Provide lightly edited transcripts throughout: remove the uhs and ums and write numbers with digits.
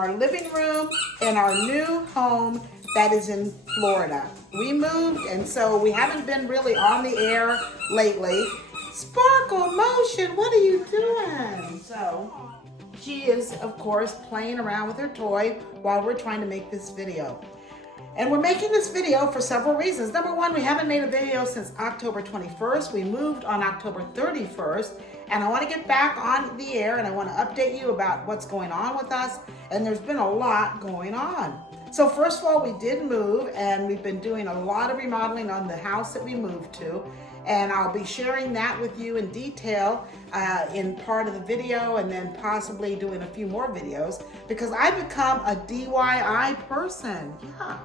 our living room in our new home that is in Florida. We moved, and so we haven't been really on the air lately. Sparkle Motion, what are you doing? So she is, of course, playing around with her toy while we're trying to make this video. And we're making this video for several reasons. Number one, we haven't made a video since October 21st. We moved on October 31st, and I want to get back on the air, and I want to update you about what's going on with us, and there's been a lot going on. So first of all, we did move, and we've been doing a lot of remodeling on the house that we moved to, and I'll be sharing that with you in detail in part of the video, and then possibly doing a few more videos, because I've become a DIY person. Yeah,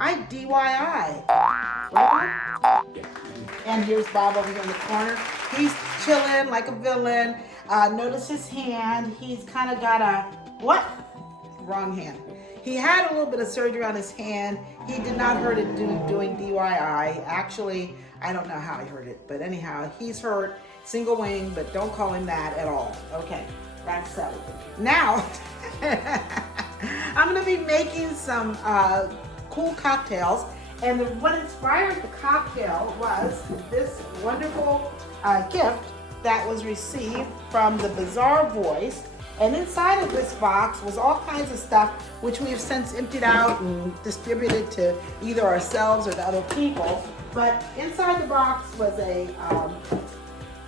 I DIY. Right? And here's Bob over here in the corner. He's chilling like a villain. Notice his hand. He's kind of got a, what? Wrong hand. He had a little bit of surgery on his hand. He did not hurt it doing DIY. Actually, I don't know how he hurt it, but anyhow, he's hurt, single wing, but don't call him that at all. Okay, that's settled. Now, I'm gonna be making some cool cocktails, and what inspired the cocktail was this wonderful gift that was received from the Bizarre Voice. And inside of this box was all kinds of stuff, which we have since emptied out and distributed to either ourselves or to other people. But inside the box was a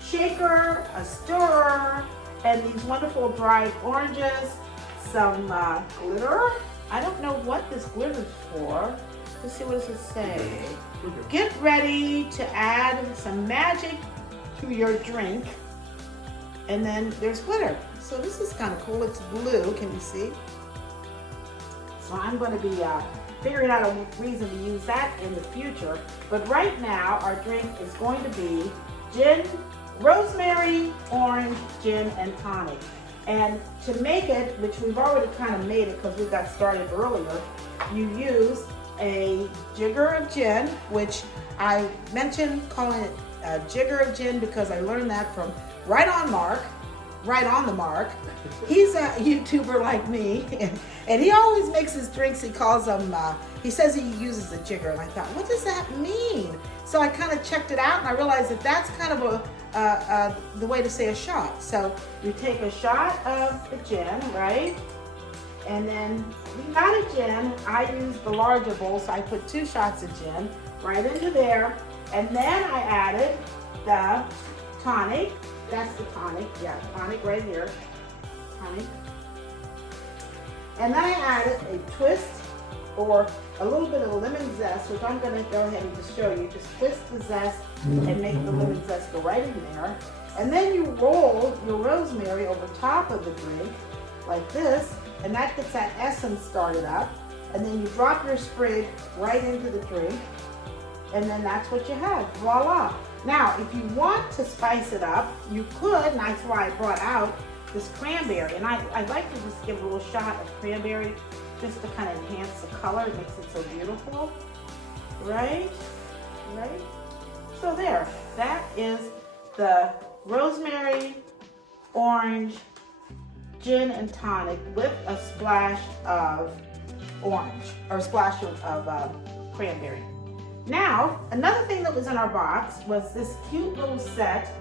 shaker, a stirrer, and these wonderful dried oranges, some glitter. I don't know what this glitter is for. Let's see, what does it say? Get ready to add some magic to your drink. And then there's glitter. So this is kind of cool. It's blue, can you see? So I'm going to be figuring out a reason to use that in the future. But right now, our drink is going to be gin, rosemary, orange, gin, and tonic. And to make it, which we've already kind of made it because we got started earlier, you use a jigger of gin, which I mentioned calling it a jigger of gin because I learned that from Right on the Mark. He's a YouTuber like me, and he always makes his drinks, he calls them, he says he uses a jigger, and I thought, what does that mean? So I kind of checked it out, and I realized that that's kind of the way to say a shot. So you take a shot of the gin, right? And then we got a gin. I used the larger bowl, so I put 2 shots of gin right into there, and then I added the tonic. That's the tonic, yeah, tonic right here, tonic. And then I added a twist or a little bit of lemon zest, which I'm gonna go ahead and just show you. Just twist the zest and make the lemon zest go right in there. And then you roll your rosemary over top of the drink like this, and that gets that essence started up. And then you drop your sprig right into the drink, and then that's what you have, voila. Now, if you want to spice it up, you could, and that's why I brought out this cranberry. And I like to just give a little shot of cranberry just to kind of enhance the color. It makes it so beautiful, right? Right? So there, that is the rosemary, orange, gin and tonic with a splash of orange, or a splash of cranberry. Now, another thing that was in our box was this cute little set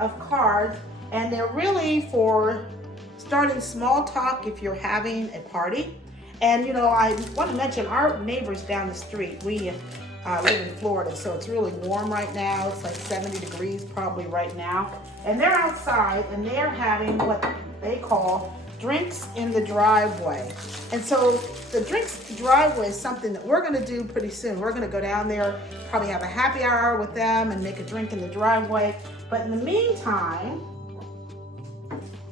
of cards, and they're really for starting small talk if you're having a party. And you know, I want to mention our neighbors down the street. We live in Florida, so it's really warm right now. It's like 70 degrees probably right now. And they're outside, and they're having what they call drinks in the driveway. And so the drinks in the driveway is something that we're gonna do pretty soon. We're gonna go down there, probably have a happy hour with them and make a drink in the driveway. But in the meantime,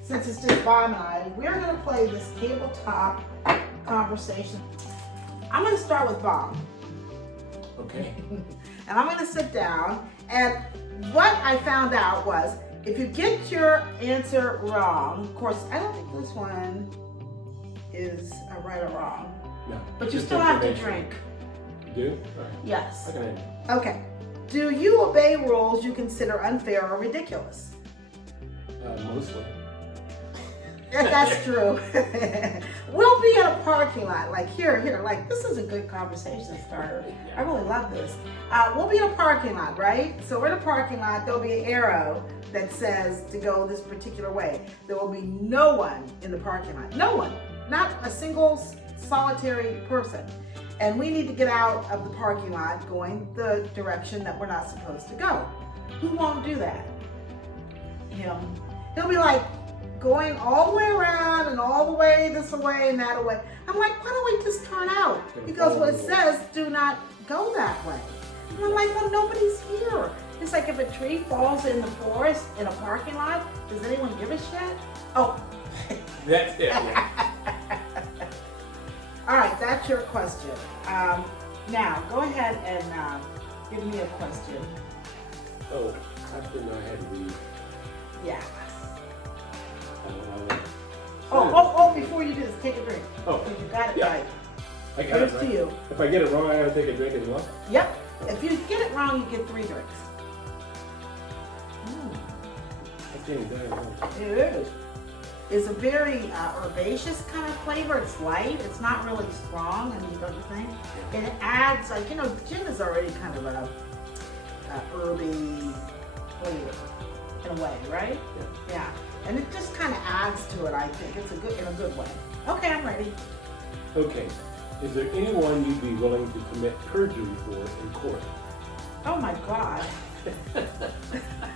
since it's just Bob and I, we're gonna play this tabletop conversation. I'm gonna start with Bob. Okay. And I'm gonna sit down, and what I found out was, if you get your answer wrong, of course, I don't think this one is a right or wrong. No. But you still have to drink. You do? All right. Yes. Okay. Okay. Do you obey rules you consider unfair or ridiculous? Mostly. That's true. We'll be parking lot, like here, like this is a good conversation starter. I really love this. We'll be in a parking lot, right? So we're in a parking lot, there'll be an arrow that says to go this particular way. There will be no one in the parking lot. No one, not a single solitary person. And we need to get out of the parking lot going the direction that we're not supposed to go. Who won't do that? Him. He'll be like going all the way around and all the way this way and that way. I'm like, why don't we just turn out? Because what it says, do not go that way. And I'm like, well, nobody's here. It's like if a tree falls in the forest in a parking lot, does anyone give a shit? Oh. That's it. Yeah. All right, that's your question. Now, go ahead and give me a question. Oh, I didn't know I had to read. Yeah. Uh, Oh, before you do this, take a drink. Oh. Because you got it Yeah. right. I got Here's it to right. you. If I get it wrong, I gotta take a drink as well. Yep. If you get it wrong, you get 3 drinks. That's getting done. It is. It's a very herbaceous kind of flavor. It's light. It's not really strong, don't you think? And it adds, like, you know, gin is already kind of a herby flavor in a way, right? Yeah. And it just kind of adds to it, I think. It's in a good way. Okay, I'm ready. Okay. Is there anyone you'd be willing to commit perjury for in court? Oh my God.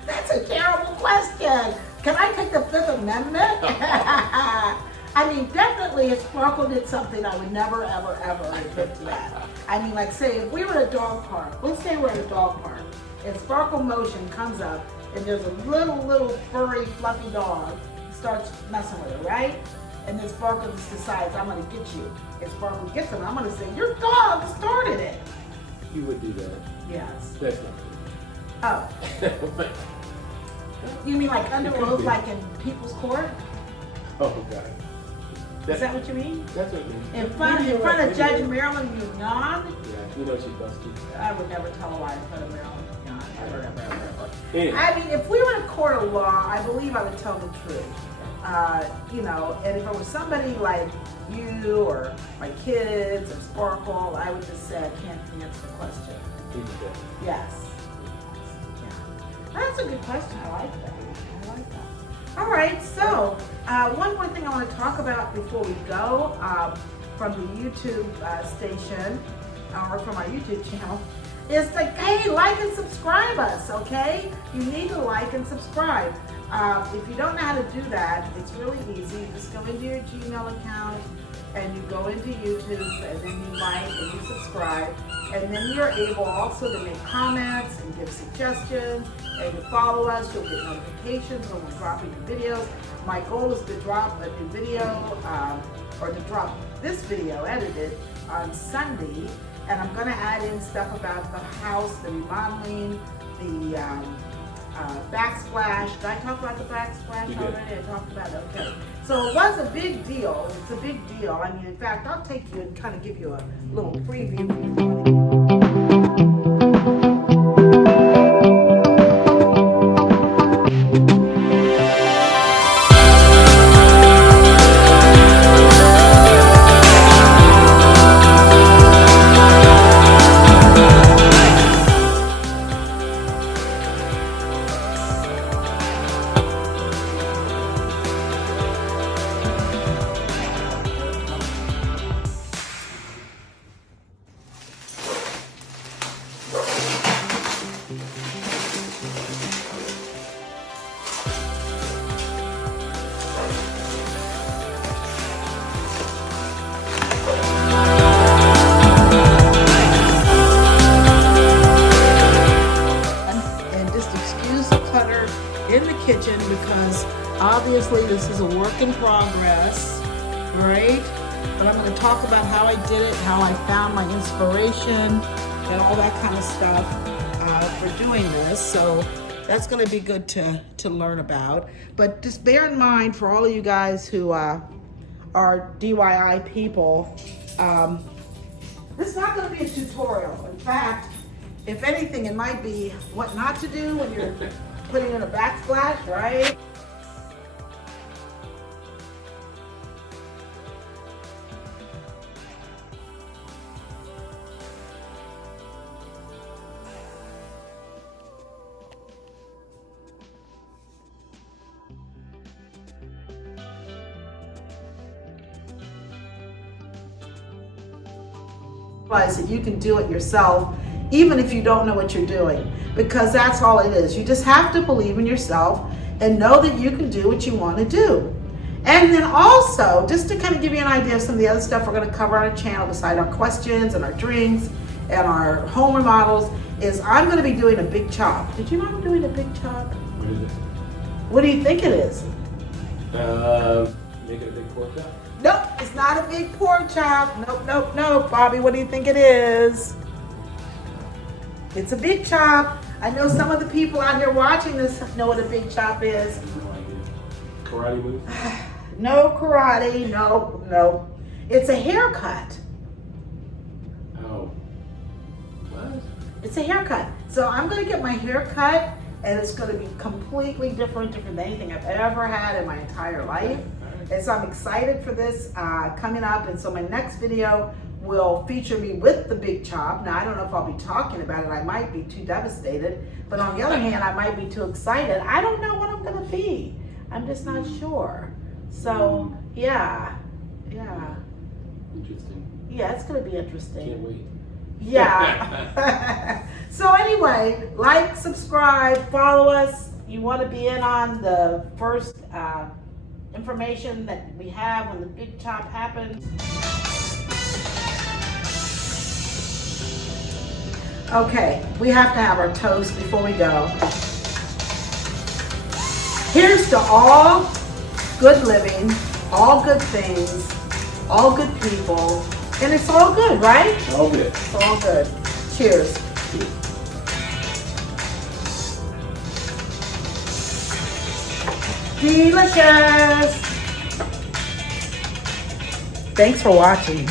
That's a terrible question. Can I take the Fifth Amendment? I mean, definitely if Sparkle did something, I would never, ever, ever admit to that. I mean, like say, if we were at a dog park, let's say we're at a dog park, and Sparkle Motion comes up, and there's a little furry, fluffy dog, starts messing with her, right? And then Sparkle just decides, I'm gonna get you. And Sparkle gets him, I'm gonna say, your dog started it. You would do that. Yes. That's not Oh. good. You mean like under It could oath, be. like in people's court? Oh, God. Is that what you mean? That's what it means. In front of Judge Marilyn Mignon? Yeah, you know she's busted. I would never tell a lie in front of Marilyn Mignon. Ever. Anyway. I mean, if we were in a court of law, I believe I would tell the truth. You know, and if it was somebody like you or my kids or Sparkle, I would just say I can't answer the question. Yes. Yeah. That's a good question. I like that. All right, so one more thing I want to talk about before we go from the YouTube station or from our YouTube channel is like, hey, like and subscribe us, okay? You need to like and subscribe. If you don't know how to do that, it's really easy. You just go into your Gmail account and you go into YouTube and then you like and you subscribe. And then you're able also to make comments and give suggestions and to follow us. You'll get notifications when we're dropping new videos. My goal is to drop a new video or to drop this video edited on Sunday. And I'm going to add in stuff about the house, the remodeling, the backsplash. Did I talk about the backsplash already? I talked about it. Okay. So it was a big deal. It's a big deal. I mean, in fact, I'll take you and kind of give you a little preview. In the kitchen because obviously this is a work in progress, right? But I'm going to talk about how I did it, how I found my inspiration, and all that kind of stuff for doing this. So that's going to be good to learn about. But just bear in mind for all of you guys who are DIY people, this is not going to be a tutorial. In fact, if anything, it might be what not to do when you're putting in a backsplash, right? Realize that you can do it yourself, even if you don't know what you're doing, because that's all it is. You just have to believe in yourself and know that you can do what you want to do. And then also, just to kind of give you an idea of some of the other stuff we're going to cover on our channel, beside our questions and our drinks and our home remodels, is I'm going to be doing a big chop. Did you know I'm doing a big chop? What is it? What do you think it is? Make it a big pork chop? Nope, it's not a big pork chop. Nope, nope, nope. Bobby, what do you think it is? It's a big chop. I know some of the people out here watching this know what a big chop is. No idea. Karate move? No karate, no. It's a haircut. Oh. What? It's a haircut. So I'm gonna get my hair cut, and it's gonna be completely different than anything I've ever had in my entire life. And so I'm excited for this coming up. And so my next video will feature me with the big chop. Now, I don't know if I'll be talking about it. I might be too devastated. But on the other hand, I might be too excited. I don't know what I'm going to be. I'm just not sure. So, yeah. Interesting. Yeah, it's going to be interesting. Can't wait. Yeah. So anyway, like, subscribe, follow us. You want to be in on the first information that we have when the big chop happens. Okay, we have to have our toast before we go. Here's to all good living, all good things, all good people, and it's all good, right? All good. It's all good. Cheers. Delicious. Thanks for watching.